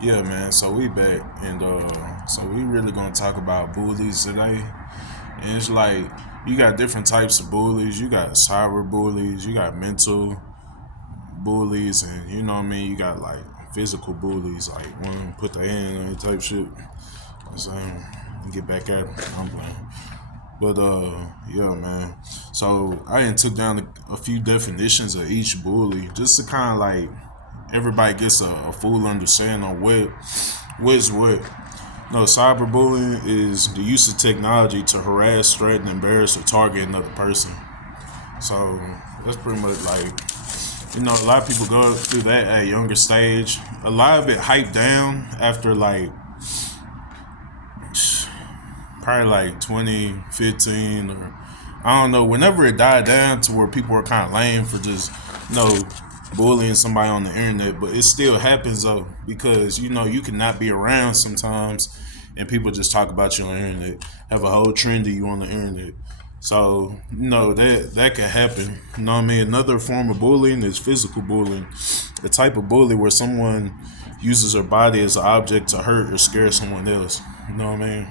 Yeah, man. So we back, and so we really gonna talk about bullies today. And it's like you got different types of bullies. You got cyber bullies. You got mental bullies, and you know what I mean. You got like physical bullies, like one put their hand on you type shit. So get back at 'em. I'm playing. But yeah, man. So I done took down a few definitions of each bully, just to kind of like everybody gets a full understanding on what's what. No, cyberbullying is the use of technology to harass, threaten, embarrass, or target another person. So that's pretty much like, a lot of people go through that at a younger stage. A lot of it hyped down after like probably like 2015 or I don't know, whenever it died down to where people were kind of lame for just, bullying somebody on the internet. But it still happens though, because, you cannot be around sometimes and people just talk about you on the internet, have a whole trend of you on the internet. So, that can happen. You know what I mean? Another form of bullying is physical bullying. The type of bully where someone uses their body as an object to hurt or scare someone else. You know what I mean?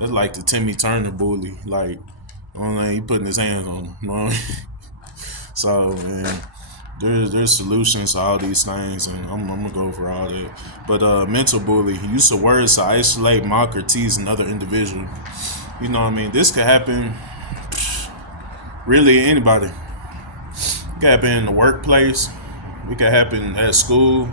It's like the Timmy Turner bully. Like, he putting his hands on him. You know what I mean? So, man, there's solutions to all these things, and I'm gonna go over all that. But mental bully, use of words to isolate, mock, or tease another individual. You know what I mean? This could happen really anybody. It could happen in the workplace. It could happen at school.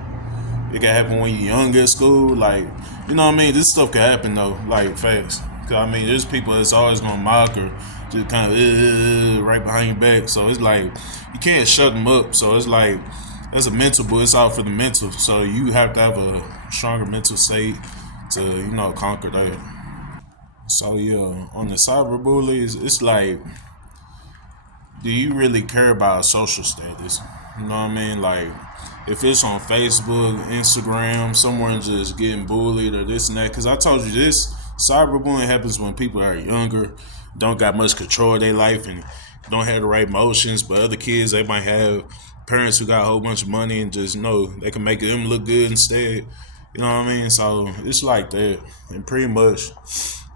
It can happen when you're young at school. Like, you know what I mean? This stuff can happen though, like fast. Cause I mean, there's people that's always gonna mock or just kind of right behind your back. So it's like you can't shut them up. So it's like that's a mental, but it's all for the mental. So you have to have a stronger mental state to conquer that. So yeah, on the cyber bullies, it's like, do you really care about social status? You know what I mean? Like, if it's on Facebook, Instagram, someone just getting bullied or this and that. Because I told you this, cyberbullying happens when people are younger, don't got much control of their life, and don't have the right emotions. But other kids, they might have parents who got a whole bunch of money and just know they can make them look good instead. You know what I mean? So it's like that. And pretty much,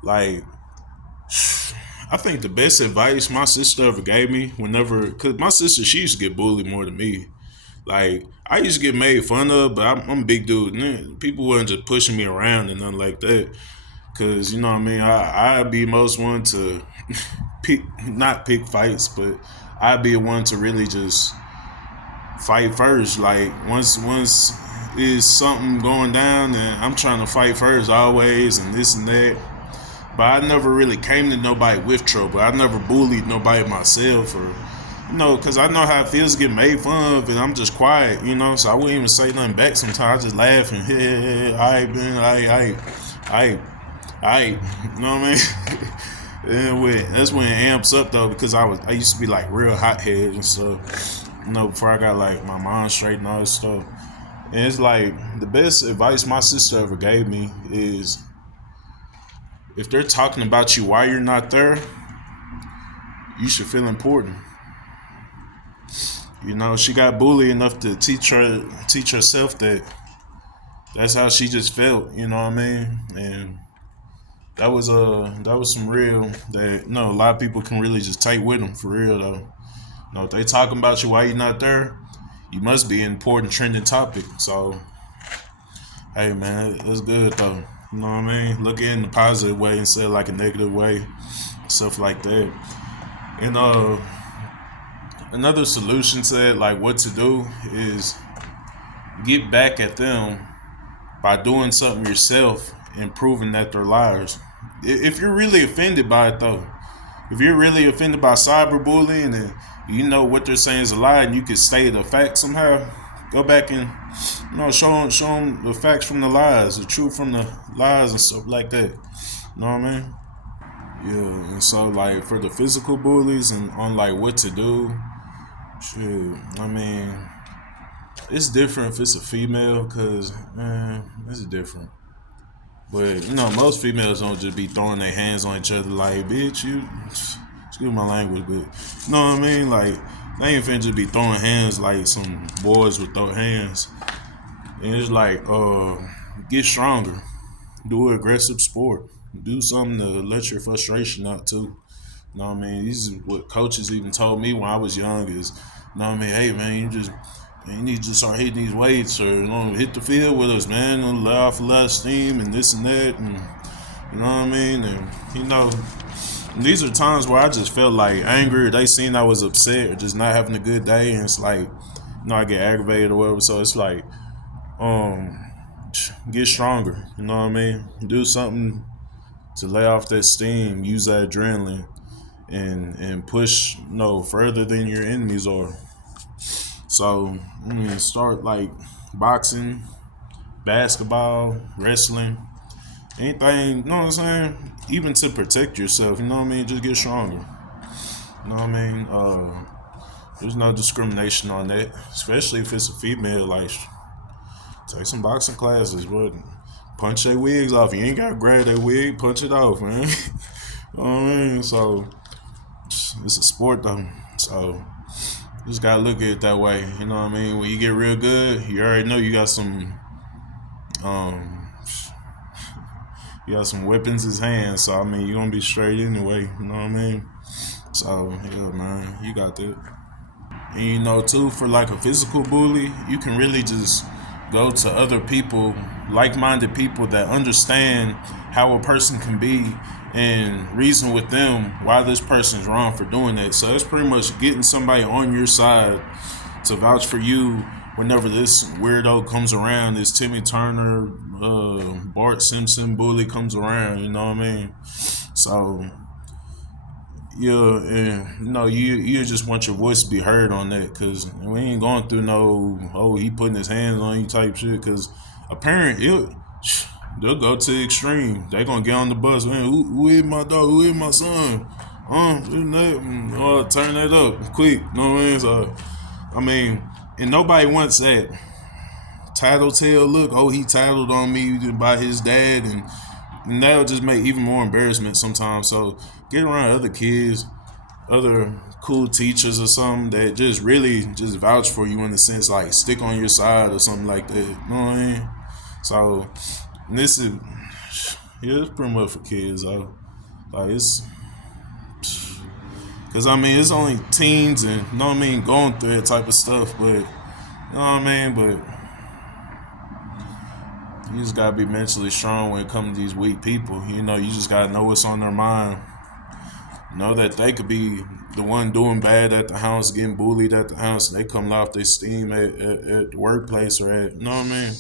like, I think the best advice my sister ever gave me, cause my sister, she used to get bullied more than me. Like, I used to get made fun of, but I'm a big dude. People weren't just pushing me around and nothing like that. Cause you know what I mean. I'd be most one to not pick fights, but I'd be the one to really just fight first. Like once is something going down, and I'm trying to fight first always, and this and that. But I never really came to nobody with trouble. I never bullied nobody myself, or because I know how it feels to get made fun of, and I'm just quiet, so I wouldn't even say nothing back sometimes. I just laugh and, hey, all right, man, all right, you know what I mean? That's when it amps up, though, because I used to be, like, real hothead and stuff, before I got, like, my mind straight and all this stuff. And it's like, the best advice my sister ever gave me is, if they're talking about you while you're not there, you should feel important. She got bullied enough to teach herself that that's how she just felt. You know what I mean? And that was some real that a lot of people can really just take with them for real though. If they talking about you while you're not there, you must be an important trending topic. So hey man, it's good though. You know what I mean? Look at it in a positive way instead of like a negative way, stuff like that. And another solution to it, like what to do, is get back at them by doing something yourself and proving that they're liars. If you're really offended by it, though, if you're really offended by cyberbullying and you know what they're saying is a lie and you can state a fact somehow, go back and show them the facts from the lies, the truth from the lies and stuff like that. You know what I mean? Yeah, and so like for the physical bullies and on like what to do, shit, I mean, it's different if it's a female, cause man, it's different. But most females don't just be throwing their hands on each other like, bitch, you. Excuse my language, but you know what I mean? Like, they ain't finna just be throwing hands like some boys would throw hands. And it's like, get stronger. Do an aggressive sport. Do something to let your frustration out too. You know what I mean? These is what coaches even told me when I was young is, you know what I mean? Hey man, you need to start hitting these weights or hit the field with us, man. Let off a lot of steam and this and that, and you know what I mean? And these are times where I just felt like angry. They seen I was upset or just not having a good day, and it's like, I get aggravated or whatever. So it's like, um, get stronger. You know what I mean? Do something to lay off that steam. Use that adrenaline and push further than your enemies are. So start like boxing, basketball, wrestling, anything. You know what I'm saying? Even to protect yourself. You know what I mean? Just get stronger. You know what I mean? There's no discrimination on that, especially if it's a female. Like, take some boxing classes, but punch their wigs off. You ain't gotta grab that wig, punch it off, man. You know what I mean? So it's a sport though. So you just gotta look at it that way. You know what I mean? When you get real good, you already know you got some weapons in hand. So I mean, you're gonna be straight anyway. You know what I mean? So yeah, man, you got that. And too, for like a physical bully, you can really just go to other people, like-minded people that understand how a person can be and reason with them why this person's wrong for doing that. So it's pretty much getting somebody on your side to vouch for you whenever this weirdo comes around, this Timmy Turner, Bart Simpson bully comes around, you know what I mean? So yeah, and you just want your voice to be heard on that, because we ain't going through he putting his hands on you type shit, because a parent, they'll go to the extreme. They gonna get on the bus, man, who is my dog, who is my son? Turn that up quick, you know what I mean? So, I mean, and nobody wants that tattletale look, he tattled on me by his dad, and that'll just make even more embarrassment sometimes. So get around other kids, other cool teachers or something that just really just vouch for you, in the sense like stick on your side or something like that. You know what I mean? So this is, it's pretty much for kids though. Like it's, cause I mean it's only teens and you know what I mean going through that type of stuff, but you know what I mean. But you just gotta be mentally strong when it comes to these weak people. You just gotta know what's on their mind. Know that they could be the one doing bad at the house, getting bullied at the house, and they come off their steam at the workplace or at, you know what I mean?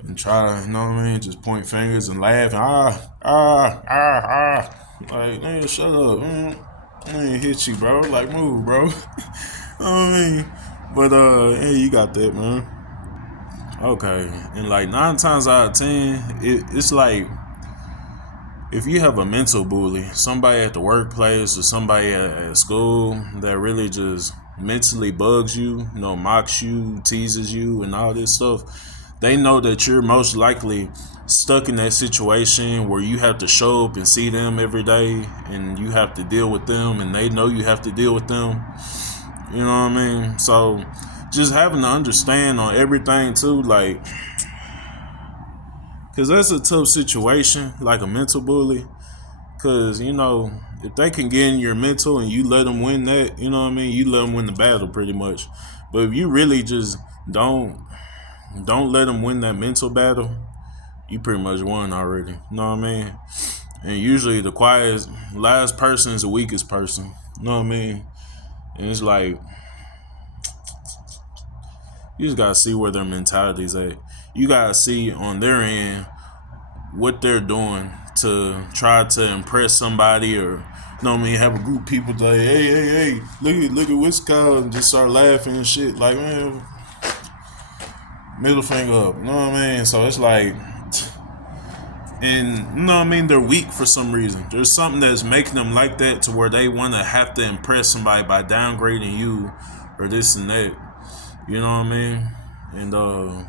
And try, you know what I mean? Just point fingers and laugh and like, man, shut up. I ain't hit you, bro. Like, move, bro. You know what I mean? But, yeah, you got that, man. Okay. And, like, 9 times out of 10, it's like, if you have a mental bully, somebody at the workplace or somebody at school that really just mentally bugs you, mocks you, teases you, and all this stuff, they know that you're most likely stuck in that situation where you have to show up and see them every day, and you have to deal with them, and they know you have to deal with them. You know what I mean? So just having to understand on everything too, like, because that's a tough situation, like a mental bully. Because, if they can get in your mental and you let them win that, you know what I mean? You let them win the battle pretty much. But if you really just don't let them win that mental battle, you pretty much won already. You know what I mean? And usually the quietest, last person is the weakest person. You know what I mean? And it's like, you just gotta see where their mentality's at. You gotta see on their end what they're doing to try to impress somebody, or you know what I mean, have a group of people like, hey, look at what's called, and just start laughing and shit. Like, man, middle finger up. You know what I mean? So it's like, and you know what I mean, they're weak for some reason. There's something that's making them like that, to where they want to have to impress somebody by downgrading you or this and that. You know what I mean? And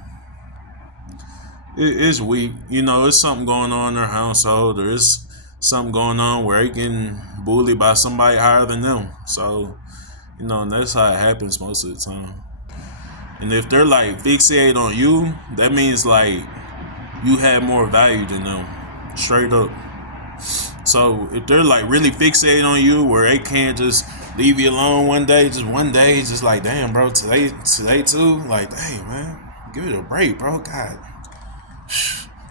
it's weak. It's something going on in their household, or it's something going on where they getting bullied by somebody higher than them. So, and that's how it happens most of the time. And if they're like fixated on you, that means like you have more value than them. Straight up. So if they're like really fixated on you where they can't just leave you alone one day, just like damn bro, today too, like dang man, give it a break, bro. God,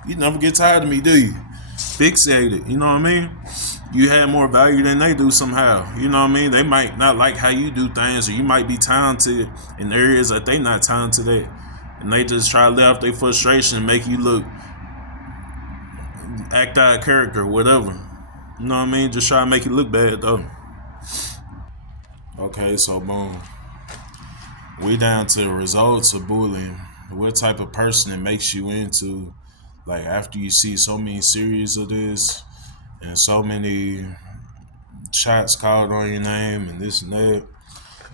you never get tired of me, do you? Fixated, you know what I mean? You have more value than they do somehow. You know what I mean? They might not like how you do things, or you might be talented in areas that they not talented at. And they just try to let off their frustration and make you look act out of character, whatever. You know what I mean? Just try to make it look bad though. Okay, so boom. We down to the results of bullying. What type of person it makes you into, like after you see so many series of this and so many shots called on your name and this and that.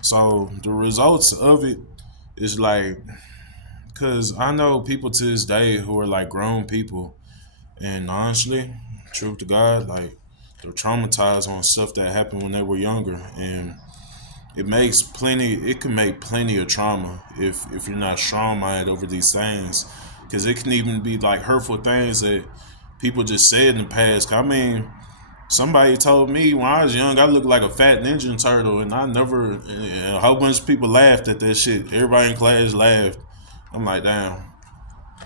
So the results of it is like, cause I know people to this day who are like grown people, and honestly, truth to God, like they're traumatized on stuff that happened when they were younger, and it makes plenty. It can make plenty of trauma if you're not strong-minded over these things, because it can even be like hurtful things that people just said in the past. I mean, somebody told me when I was young I looked like a fat Ninja Turtle, and I never. A whole bunch of people laughed at that shit. Everybody in class laughed. I'm like, damn.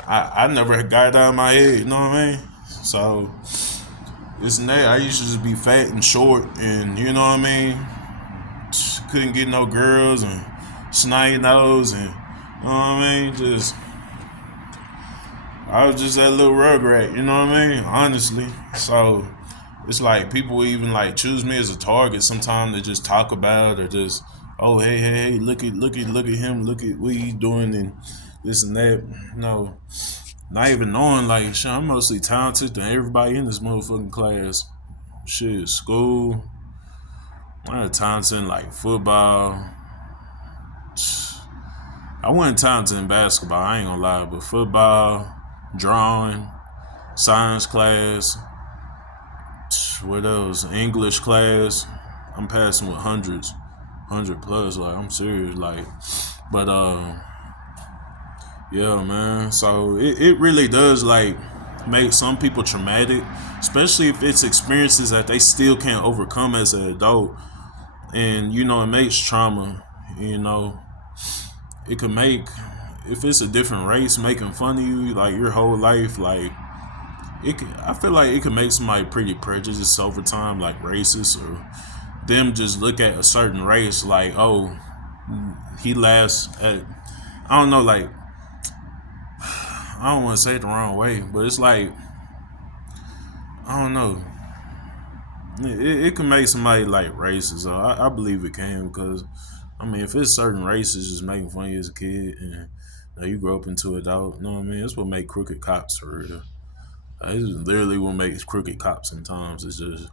I never got it out of my head. You know what I mean? So this and that. I used to just be fat and short, and you know what I mean. Couldn't get no girls and snaggy nose, and you know what I mean. Just I was just that little rugrat. You know what I mean? Honestly. So it's like people even like choose me as a target sometimes to just talk about, or just hey, look at him, look at what he's doing and this and that. No, not even knowing like shit, I'm mostly talented than everybody in this motherfucking class. Shit, school. I had talented in like football. I wasn't talented in basketball, I ain't gonna lie, but football, drawing, science class, what else? English class. I'm passing with hundreds, 100 plus. Like I'm serious. Like, but yeah, man. So it really does like make some people traumatic, especially if it's experiences that they still can't overcome as an adult. And you know, it makes trauma. You know, it could make if it's a different race making fun of you like your whole life, like it can, I feel like it can make somebody pretty prejudiced over time, like racist, or them just look at a certain race like, oh, he laughs at, I don't know, like I don't want to say it the wrong way, but it's like I don't know. It can make somebody like racist. So I believe it can, because I mean, if it's certain races just making fun of you as a kid, and you, know, you grow up into an adult, you know what I mean? That's what make crooked cops for real. It's literally what makes crooked cops sometimes. It's just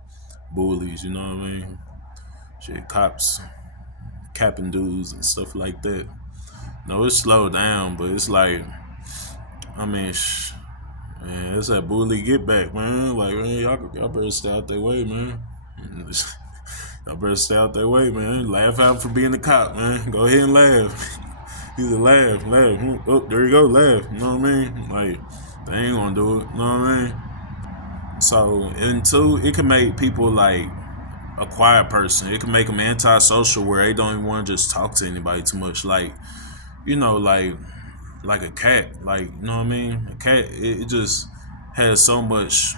bullies, you know what I mean? Shit, cops capping dudes and stuff like that. No, it's slowed down, but it's like, I mean, man, it's that bully get back, man. Like, man, y'all better stay out their way, man. Y'all better stay out their way, man. Laugh out for being a cop, man. Go ahead and laugh. Either laugh. Oh, there you go, laugh. You know what I mean? Like, they ain't gonna do it. You know what I mean? So, and two, it can make people like a quiet person. It can make them antisocial where they don't even want to just talk to anybody too much. Like, you know, like a cat. Like, you know what I mean? A cat, it just has so much.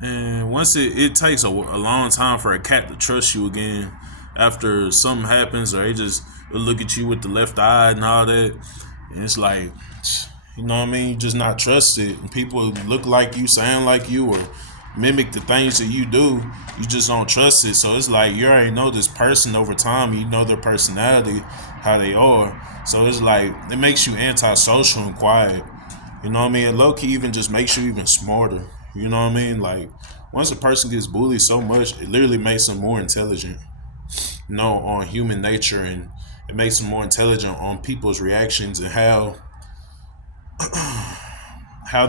And once it takes a long time for a cat to trust you again after something happens, or they just look at you with the left eye and all that. And it's like, you know what I mean? You just not trusted. And people look like you, sound like you, or mimic the things that you do. You just don't trust it. So it's like you already know this person over time. You know their personality, how they are. So it's like it makes you antisocial and quiet. You know what I mean? And low key even just makes you even smarter. You know what I mean? Like once a person gets bullied so much, it literally makes them more intelligent. You know, on human nature, and it makes them more intelligent on people's reactions and how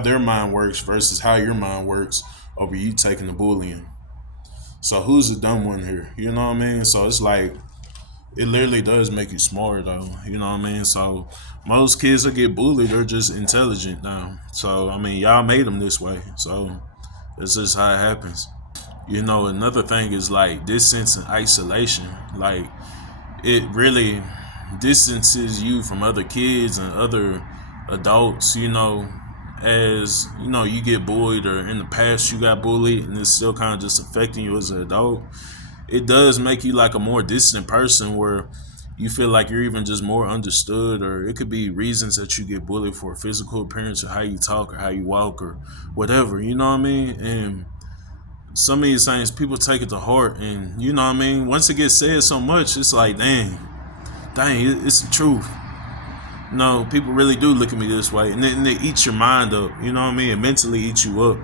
their mind works versus how your mind works over you taking the bullying. So who's the dumb one here? You know what I mean? So it's like it literally does make you smart though. You know what I mean? So most kids that get bullied are just intelligent now. So I mean, y'all made them this way. So that's just how it happens. You know, another thing is like distance and isolation. Like it really distances you from other kids and other adults. You know, as you know, you get bullied or in the past you got bullied, and it's still kind of just affecting you as an adult. It does make you like a more distant person where you feel like you're even just more understood, or it could be reasons that you get bullied for physical appearance or how you talk or how you walk or whatever, you know what I mean? And some of these things people take it to heart, and you know what I mean, once it gets said so much, it's like dang, it's the truth. No, people really do look at me this way, and then they eat your mind up, you know what I mean? It mentally eats you up.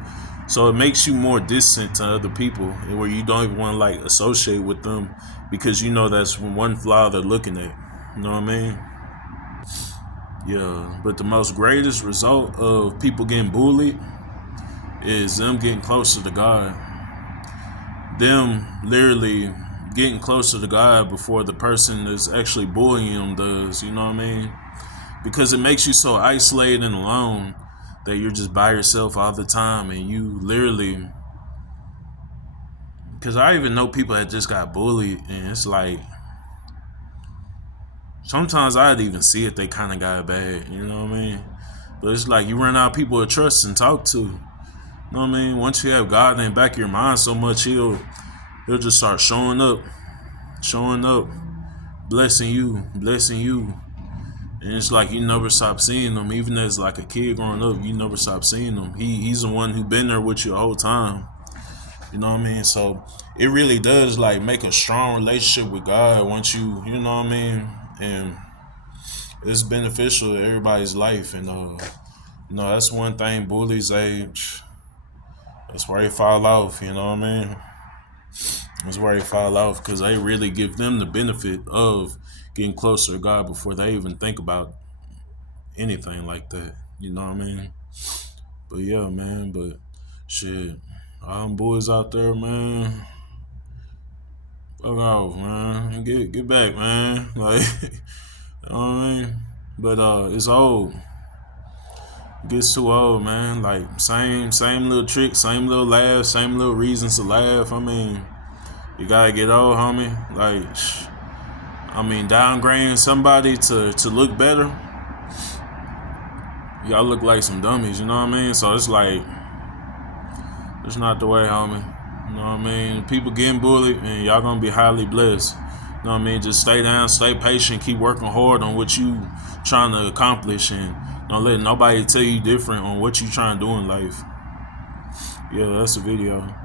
So it makes you more distant to other people, where you don't even want to like associate with them because you know that's one flaw they're looking at. You know what I mean? Yeah. But the most greatest result of people getting bullied is them getting closer to God. Them literally getting closer to God before the person that's actually bullying them does. You know what I mean? Because it makes you so isolated and alone that you're just by yourself all the time, and you literally, because I even know people that just got bullied, and it's like sometimes I'd even see it, they kind of got bad, you know what I mean? But it's like you run out of people to trust and talk to. You know what I mean? Once you have God in the back of your mind so much, he'll just start showing up, blessing you. And it's like you never stop seeing him, even as like a kid growing up, you never stop seeing him. He's the one who been there with you the whole time. You know what I mean? So it really does like make a strong relationship with God once you know what I mean? And it's beneficial to everybody's life. And you know, that's one thing bullies that's where they fall off, you know what I mean? That's where they fall off because they really give them the benefit of getting closer to God before they even think about anything like that. You know what I mean? But yeah, man, but shit. All them boys out there, man. Fuck off, man. And get back, man. Like you know what I mean? But it's old. It gets too old, man. Like same little tricks, same little laughs, same little reasons to laugh. I mean, you gotta get old, homie. Like I mean, downgrading somebody to look better. Y'all look like some dummies, you know what I mean? So it's like, it's not the way, homie. You know what I mean? People getting bullied, and y'all gonna be highly blessed. You know what I mean? Just stay down, stay patient, keep working hard on what you trying to accomplish, and don't let nobody tell you different on what you trying to do in life. Yeah, that's the video.